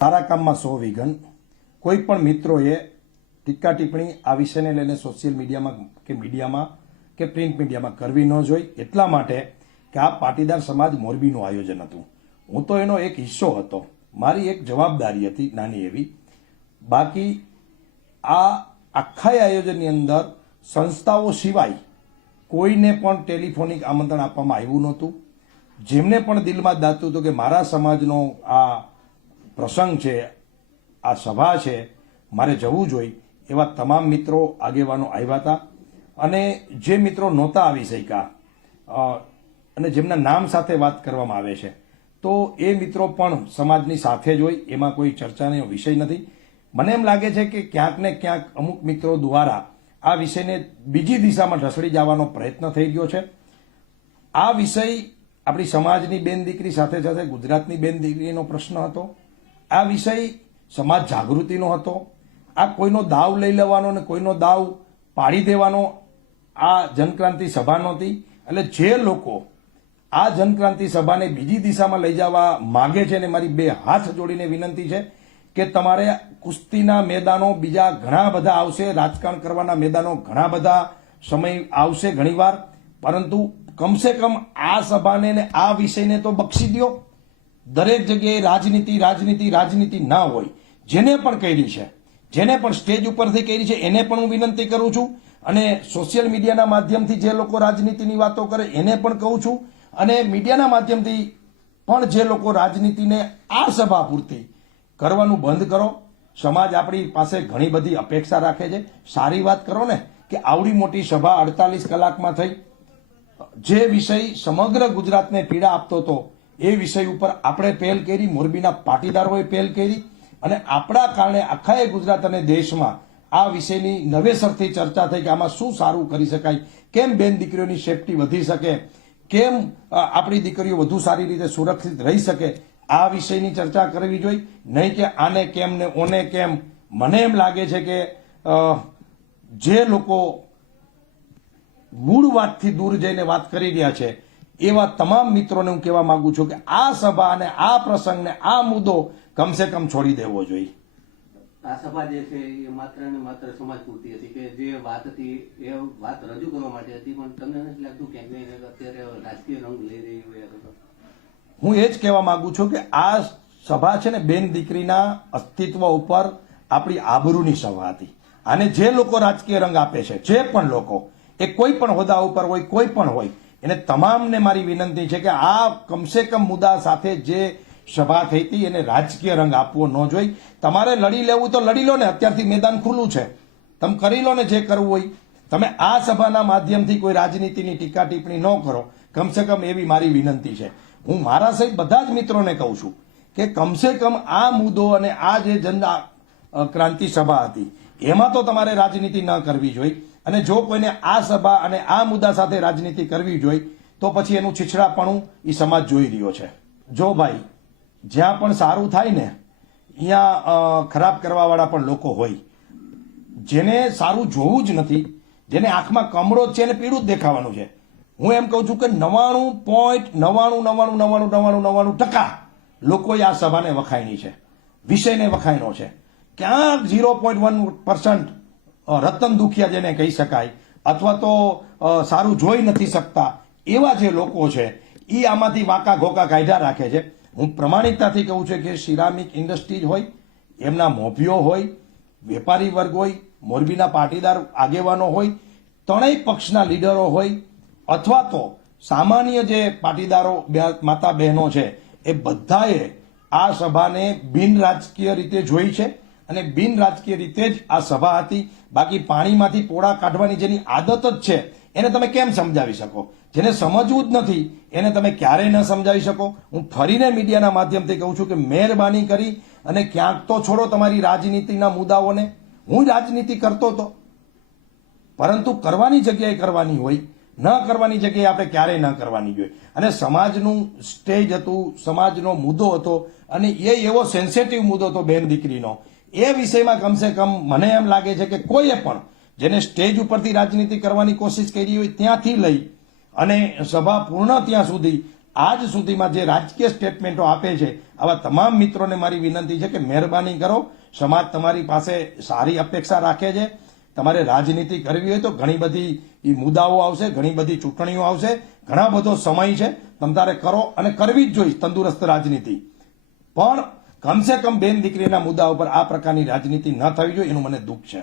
સારા કામમાં સો વિઘન. કોઈ પણ મિત્રોએ ટીકા ટિપ્પણી આ વિષયને લઈને સોશિયલ મીડિયામાં કે મીડિયામાં કે પ્રિન્ટ મીડિયામાં કરવી ન જોઈ. એટલા માટે કે આ પાટીદાર સમાજ મોરબીનું આયોજન હતું. હું તો એનો એક હિસ્સો હતો. મારી એક જવાબદારી હતી નાની એવી. બાકી આ આખા આયોજનની અંદર સંસ્થાઓ સિવાય કોઈને પણ ટેલિફોનિક આમંત્રણ આપવામાં આવ્યું નહોતું. જેમને પણ દિલમાં દાતું હતું કે મારા સમાજનો આ પ્રસંગ છે, આ સભા છે, મારે જવું જોઈએ એવા તમામ મિત્રો આગેવાનો આવ્યા હતા. અને જે મિત્રો નહોતા આવી શક્યા અને જેમના નામ સાથે વાત કરવામાં આવે છે, તો એ મિત્રો પણ સમાજની સાથે જ હોય, એમાં કોઈ ચર્ચાનો વિષય નથી. મને એમ લાગે છે કે ક્યાંક ને ક્યાંક અમુક મિત્રો દ્વારા આ વિષયને બીજી દિશામાં ઢસડી જવાનો પ્રયત્ન થઈ ગયો છે. આ વિષય આપણી સમાજની બેન દીકરી સાથે સાથે ગુજરાતની બેન દીકરીનો પ્રશ્ન હતો. આ વિષય સમાજ જાગૃતિનો હતો. આ કોઈનો દાવ લઈ લેવાનો ને કોઈનો દાવ પાડી દેવાનો આ જનક્રાંતિ સભા નહોતી. એટલે જે લોકો આ જનક્રાંતિ સભાને બીજી દિશામાં લઈ જવા માગે છે ને મારી બે હાથ જોડીને વિનંતી છે કે તમારે કુસ્તીના મેદાનો બીજા ઘણા બધા આવશે, રાજકારણ કરવાના મેદાનો ઘણા બધા સમય આવશે ઘણીવાર. પરંતુ કમસે કમ આ સભાને ને આ વિષયને તો બક્ષી દ્યો. દરેક જગ્યાએ રાજનીતિ રાજનીતિ રાજનીતિ ના હોય. જેને પણ કરી છે, જેને પણ સ્ટેજ ઉપરથી કરી છે, એને પણ હું વિનંતી કરું છું. અને સોશિયલ મીડિયાના માધ્યમથી જે લોકો રાજનીતિની વાતો કરે, એને પણ કહું છું. અને મીડિયાના માધ્યમથી પણ જે લોકો રાજનીતિને આ સભા પૂરતી કરવાનું બંધ કરો. સમાજ આપણી પાસે ઘણી બધી અપેક્ષા રાખે છે. સારી વાત કરો ને કે આવડી મોટી સભા અડતાલીસ કલાકમાં થઈ. જે વિષય સમગ્ર ગુજરાતને પીડા આપતો હતો એ વિષય ઉપર આપણે પહેલ કરી, મોરબીના પાટીદારોએ પહેલ કરી અને આપણા કારણે આખા ગુજરાત અને દેશમાં આ વિષયની નવેસરથી ચર્ચા થઈ કે આમાં શું સારું કરી શકાય, કેમ બેન દીકરીઓની સેફટી વધી શકે, કેમ આપણી દીકરીઓ વધુ સારી રીતે સુરક્ષિત રહી શકે, આ વિષયની ચર્ચા કરવી જોઈએ નહીં કે આને કેમ ને ઓને કેમ. મને એમ લાગે છે કે જે લોકો મૂળ વાતથી દૂર જઈને વાત કરી રહ્યા છે એવા તમામ મિત્રોને હું કહેવા માંગુ છું કે આ સભા અને આ પ્રસંગને આ મુદ્દો કમસે કમ છોડી દેવો જોઈએ. આ સભા જે છે એ માત્ર ને માત્ર સમાજ પૂરતી હતી કે જે વાત હતી એ વાત રજૂ કરવા માટે હતી પણ તમને નથી લાગતું કે અત્યારે રાજકીય રંગ લઈ રહી હોય હું એ જ કહેવા માંગુ છું કે આ સભા છે ને બેન દીકરીના અસ્તિત્વ ઉપર આપણી આબરૂની સભા હતી. અને જે લોકો રાજકીય રંગ આપે છે જે પણ લોકો એ કોઈ પણ હોદ્દા ઉપર હોય કોઈ પણ હોય એને તમામને મારી વિનંતી છે કે આ કમસે કમ મુદ્દા સાથે જે સભા થઈ હતી, એને રાજકીય રંગ આપવો ન જોઈ. તમારે લડી લેવું તો લડી લો ને, અત્યારથી મેદાન ખુલ્લું છે. તમે કરી લો ને જે કરવું હોય. તમે આ સભાના માધ્યમથી કોઈ રાજનીતિની ટીકા ટિપ્પણી ન કરો. કમસે કમ એવી મારી વિનંતી છે. હું મારા સહિત બધા જ મિત્રોને કહું છું કે કમસે કમ આ મુદ્દો અને આ જે જન ક્રાંતિ સભા હતી, એમાં તો તમારે રાજનીતિ ન કરવી જોઈએ અને જો કોઈને આ સભા અને આ મુદ્દા સાથે રાજનીતિ કરવી જોઈએ તો પછી એનું છીછડાપણું એ સમાજ જોઈ રહ્યો છે. જો ભાઈ, જ્યાં પણ સારું થાય ને અહીંયા ખરાબ કરવાવાળા પણ લોકો હોય. જેને સારું જોવું જ નથી, જેને આંખમાં કમળો છે એને પીળું જ દેખાવાનું છે. હું એમ કહું છું કે નવાણું પોઈન્ટ નવાણું નવાણું નવાણું નવાણું નવાણું ટકા લોકોએ આ સભાને વખાણી છે. વિષયને વખાયનો છે. ક્યાંક ઝીરો પોઈન્ટ વન પર્સન્ટ રતન દુખિયા જેને કહી શકાય, અથવા તો સારું જોઈ નથી શકતા, એવા જે લોકો છે એ આમાંથી વાંકા ઘોકા કાઢ્યા રાખે છે. હું પ્રમાણિકતાથી કહું છું કે સિરામિક ઇન્ડસ્ટ્રીઝ હોય, એમના મોભીઓ હોય, વેપારી વર્ગ હોય, મોરબીના પાટીદાર આગેવાનો હોય, ત્રણેય પક્ષના લીડરો હોય, અથવા તો સામાન્ય જે પાટીદારો માતા બહેનો છે, એ બધાએ આ સભાને બિન રાજકીય રીતે જોઈ છે. અને બિન રાજકીય રીતે જ આ સભા હતી. બાકી પાણીમાંથી પોળા કાઢવાની જેની આદત જ છે, એને તમે કેમ સમજાવી શકો? જેને સમજવું જ નથી, એને તમે ક્યારેય ન સમજાવી શકો. હું ફરીને મીડિયાના માધ્યમથી કહું છું કે મહેરબાની કરી અને ક્યાંક તો છોડો તમારી રાજનીતિના મુદ્દાઓને. હું રાજનીતિ કરતો હતો પરંતુ કરવાની જગ્યાએ કરવાની હોય. ન કરવાની જગ્યાએ આપણે ક્યારેય ન કરવાની જોઈએ. અને સમાજનું સ્ટેજ હતું, સમાજનો મુદ્દો હતો અને એ એવો સેન્સિટિવ મુદ્દો હતો બેન દીકરીનો એ વિષયમાં કમસે કમ મને એમ લાગે છે કે કોઈએ પણ જેને સ્ટેજ ઉપરથી રાજનીતિ કરવાની કોશિશ કરી હોય ત્યાંથી લઈ અને સભા પૂર્ણ ત્યાં સુધી, આજ સુધીમાં જે રાજકીય સ્ટેટમેન્ટો આપે છે, આવા તમામ મિત્રોને મારી વિનંતી છે કે મહેરબાની કરો. સમાજ તમારી પાસે સારી અપેક્ષા રાખે છે. તમારે રાજનીતિ કરવી હોય તો ઘણી બધી મુદ્દાઓ આવશે, ઘણી બધી ચૂંટણીઓ આવશે. ઘણા બધો સમય છે. તમ તારે કરો અને કરવી જ જોઈએ તંદુરસ્ત રાજનીતિ. પણ કમસે કમ બેન દીકરીના મુદ્દા ઉપર આ પ્રકારની રાજનીતિ ન થવી જોઈએ, એનું મને દુઃખ છે.